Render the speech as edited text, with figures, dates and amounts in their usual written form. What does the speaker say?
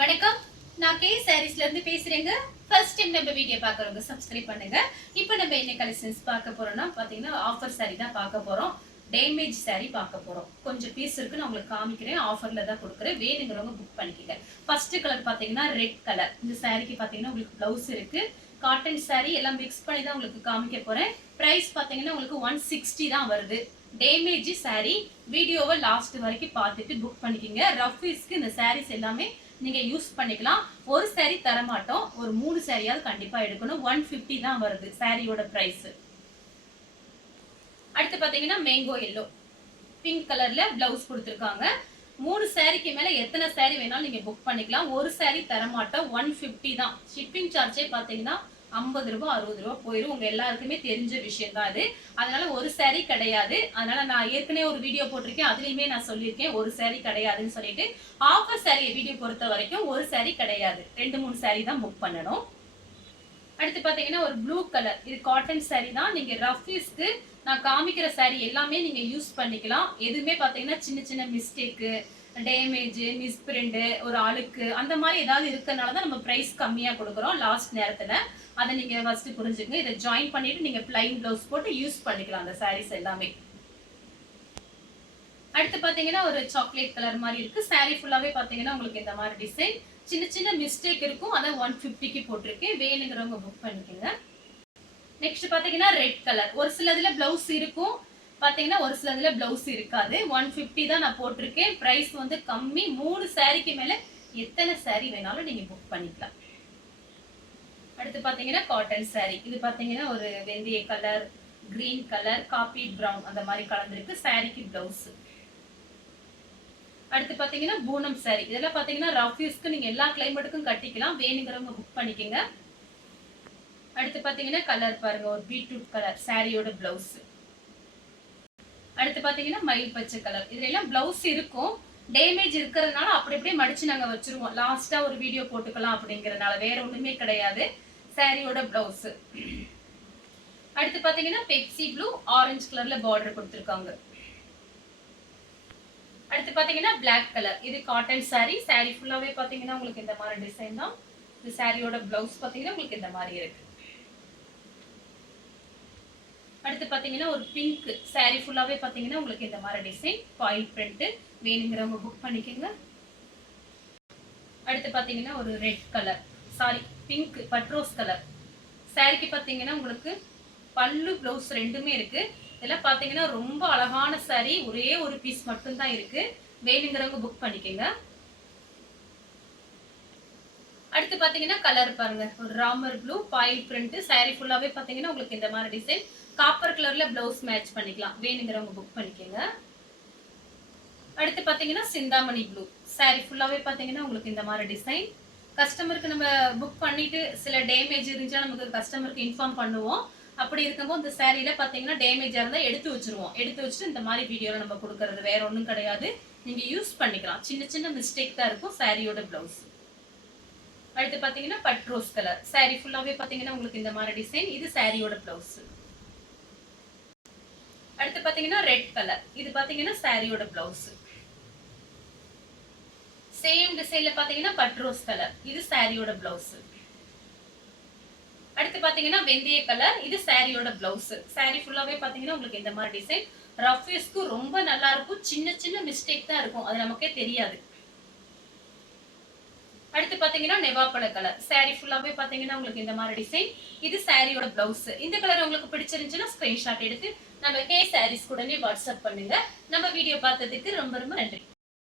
வணக்கம். நான் கே சாரீஸ்ல இருந்து பேசுறேங்க. ஃபர்ஸ்ட் டைம் நம்ம வீடியோ பார்க்கறவங்க சப்ஸ்கிரைப் பண்ணுங்க. இப்போ நம்ம என்ன கலெக்ஷன்ஸ் பார்க்க போறோம்னா பாத்தீங்கன்னா ஆஃபர் சாரி தான் பார்க்க போறோம். டேமேஜ் சாரி பார்க்க போறோம். கொஞ்சம் பீஸ் இருக்கு, நான் உங்களுக்கு காமிக்கிறேன். ஆஃபர்ல தான் கொடுக்குறேன். வேணுங்கிறவங்க புக் பண்ணிக்கங்க. ஃபர்ஸ்ட் கலர் பாத்தீங்கன்னா ரெட் கலர். இந்த சாரிக்கு பாத்தீங்கன்னா உங்களுக்கு பிளவுஸ் இருக்கு. காட்டன் சாரி எல்லாம் மிக்ஸ் பண்ணி தான் உங்களுக்கு காமிக்க போறேன். பிரைஸ் பாத்தீங்கன்னா உங்களுக்கு 160 தான் வருது. Damage sorry. வீடியோவை லாஸ்ட் வரைக்கும் பார்த்துட்டு புக் பண்ணிக்கங்க. ரஃப் யூஸ்க்கு இந்த சாரீஸ் எல்லாமே நீங்க யூஸ் பண்ணிக்கலாம். ஒரு சாரி தர மாட்டோம், ஒரு 3 சாரியாவது கண்டிப்பா எடுக்கணும். 150 தான் வருது சாரியோட பிரைஸ். அடுத்து பாத்தீங்கன்னா மேங்கோ எல்லோ பிங்க் கலர்ல பிளவுஸ் கொடுத்துருக்காங்க. 3 சாரிக்கு மேல எத்தனை சாரி வேணாலும் நீங்க புக் பண்ணிக்கலாம். ஒரு சாரி தர மாட்டோம், 150 தான். ஷிப்பிங் சார்ஜே பாத்தீங்கன்னா 50 ரூபாய் 60 ரூபாய் போயிடும். உங்க எல்லாருக்குமே தெரிஞ்ச விஷயம் தான் அது. அதனால ஒரு சாரி கிடையாது. அதனால நான் ஏற்கனவே ஒரு வீடியோ போட்டிருக்கேன், அதுலயுமே நான் சொல்லியிருக்கேன் ஒரு சாரி கிடையாதுன்னு சொல்லிட்டு. ஆஃபர் சாரி வீடியோ பொறுத்த வரைக்கும் ஒரு சாரி கிடையாது, 2-3 சாரி தான் புக் பண்ணணும். அடுத்து பாத்தீங்கன்னா ஒரு ப்ளூ கலர். இது காட்டன் சாரி தான். நீங்க ரஃப் யூஸ்க்கு நான் காமிக்கிற சாரி எல்லாமே நீங்க யூஸ் பண்ணிக்கலாம். எதுவுமே பாத்தீங்கன்னா சின்ன சின்ன மிஸ்டேக்கு, டேமேஜ், மிஸ்பிரிண்ட், ஒரு அழுக்கு அந்த மாதிரி ஏதாவது இருக்கறனால தான் நம்ம பிரைஸ் கம்மியா கொடுக்குறோம் லாஸ்ட் நேரத்துல. அதை நீங்க ஃபர்ஸ்ட் புரிஞ்சுக்கங்க. இதை ஜாயின் பண்ணிட்டு நீங்க பிளைன் பிளவுஸ் போட்டு யூஸ் பண்ணிக்கலாம் அந்த சாரீஸ் எல்லாமே. அடுத்து பாத்தீங்கன்னா ஒரு சாக்லேட் கலர் மாதிரி இருக்கு. சாரி ஃபுல்லாவே பாத்தீங்கன்னா உங்களுக்கு இந்த மாதிரி டிசைன். சின்ன சின்ன மிஸ்டேக் இருக்கும், அதை 150க்கு போட்டிருக்கேன். வேணுங்கிறவங்க புக் பண்ணிக்கோங்க. நெக்ஸ்ட் பாத்தீங்கன்னா ரெட் கலர். ஒரு சிலதுல பிளவுஸ் இருக்கும் பாத்தீங்கன்னா, ஒரு சிலதுல பிளவுஸ் இருக்காது. 150 தான் நான் போட்டிருக்கேன். பிரைஸ் வந்து கம்மி. 3 சாரிக்கு மேல எத்தனை சாரி வேணாலும் நீங்க புக் பண்ணிக்கலாம். அடுத்து பாத்தீங்கன்னா காட்டன் சாரி. இது பாத்தீங்கன்னா ஒரு வெந்தய colour, green colour, coffee brown அந்த மாதிரி கலந்துருக்கு. சாரிக்கு பிளவுஸ். அடுத்து பாத்தீங்கன்னா பூனம் சாரி. இதெல்லாம் பாத்தீங்கன்னா ரஃப் யூஸ்க்கு நீங்க எல்லா கிளைமேட்டுக்கும் கட்டிக்கலாம். வேணுங்கிறவங்க புக் பண்ணிக்கங்க. அடுத்து பாத்தீங்கன்னா கலர் பாருங்க, ஒரு பீட்ரூட் கலர் சாரியோட பிளவுஸ். அடுத்து பாத்தீங்கன்னா மயில் பச்சை கலர். இதுல எல்லாம் பிளவுஸ் இருக்கும், டேமேஜ் இருக்கிறதுனால அப்படி அப்படியே மடிச்சு நாங்க வச்சிருவோம். லாஸ்டா ஒரு வீடியோ போட்டுக்கலாம் அப்படிங்கறதுனால, வேற ஒண்ணுமே கிடையாது. சாரியோட பிளவுஸ். அடுத்து பாத்தீங்கன்னா பெப்சி ப்ளூ ஆரஞ்சு கலர்ல பார்டர் கொடுத்திருக்காங்க. அடுத்து பாத்தீங்கன்னா பிளாக் கலர். இது காட்டன் சாரி. சாரி ஃபுல்லாவே பாத்தீங்கன்னா உங்களுக்கு இந்த மாதிரி டிசைன் தான். இந்த சாரியோட பிளவுஸ் பாத்தீங்கன்னா உங்களுக்கு இந்த மாதிரி இருக்கு. அடுத்து பாத்தீங்கன்னா ஒரு பிங்க் சாரி ஃபுல்லாவே பாத்தீங்கன்னா உங்களுக்கு இந்த மாதிரி டிசைன், ஃபாயில் பிரிண்ட். வேணுங்கிறவங்க புக் பண்ணிக்கோங்க. அடுத்து பாத்தீங்கன்னா ஒரு ரெட் கலர், சாரி பிங்க் பட்ரோஸ் கலர். சாரிக்கு பாத்தீங்கன்னா உங்களுக்கு பல்லு பிளவுஸ் ரெண்டுமே இருக்கு. இதெல்லாம் பாத்தீங்கன்னா ரொம்ப அழகான சாரி. ஒரே ஒரு பீஸ் மட்டும் தான் இருக்கு. வேணுங்கிறவங்க புக் பண்ணிக்கோங்க. அடுத்து பாத்தீங்கன்னா கலர் பாருங்க, ஒரு Ramar blue boil print. Sorry ஃபுல்லாவே பாத்தீங்கன்னா உங்களுக்கு இந்த மாதிரி டிசைன். காப்பர் கலர்ல பிளவுஸ் மேட்ச் பண்ணிக்கலாம். வேணுங்கிறவங்க புக் பண்ணிக்கோங்க. அடுத்து பாத்தீங்கன்னா சிந்தாமணி ப்ளூ. சாரி ஃபுல்லாவே பாத்தீங்கன்னா உங்களுக்கு இந்த மாதிரி டிசைன். கஸ்டமருக்கு நம்ம புக் பண்ணிட்டு சில டேமேஜ் இருந்துச்சா நமக்கு கஸ்டமருக்கு இன்ஃபார்ம் பண்ணுவோம். அப்படி இருக்கும்போது இந்த சாரியில பாத்தீங்கன்னா டேமேஜா இருந்தா எடுத்து வச்சிருவோம். எடுத்து வச்சுட்டு இந்த மாதிரி வீடியோல நம்ம கொடுக்கறது, வேற ஒண்ணும் கிடையாது. நீங்க யூஸ் பண்ணிக்கலாம். சின்ன சின்ன மிஸ்டேக் தான் இருக்கும் சாரியோட பிளவுஸ். அடுத்து பாத்தீங்கன்னா பட்ரோஸ் கலர். சாரி ஃபுல்லாவே பாத்தீங்கன்னா உங்களுக்கு இந்த மாதிரி டிசைன். இது சாரியோட பிளவுஸ். அடுத்து பாத்தீங்கன்னா ரெட் கலர். இது பாத்தீங்கன்னா சாரியோட பிளவுஸ். சேம் டிசைன்ல பாத்தீங்கன்னா பட்ரோஸ் கலர். இது சாரியோட பிளவுஸ். அடுத்து பாத்தீங்கன்னா வெந்தய கலர். இது சாரியோட பிளவுஸ். சாரி ஃபுல்லாவே பாத்தீங்கன்னா உங்களுக்கு இந்த மாதிரி டிசைன். ரஃப் யூஸ்க்கு ரொம்ப நல்லா இருக்கும். சின்ன சின்ன மிஸ்டேக் தான் இருக்கும், அது நமக்கே தெரியாது. அடுத்து பாத்தீங்கன்னா நெவாப்பழ கலர். சாரி ஃபுல்லாவே பாத்தீங்கன்னா உங்களுக்கு இந்த மாதிரி டிசைன். இது சாரியோட பிளவுஸ். இந்த கலர் உங்களுக்கு பிடிச்சிருந்துச்சுன்னா ஸ்கிரீன்ஷாட் எடுத்து நம்ம கே சாரீஸ் கூடவே வாட்ஸ்அப் பண்ணுங்க. நம்ம வீடியோ பார்த்ததுக்கு ரொம்ப ரொம்ப நன்றி.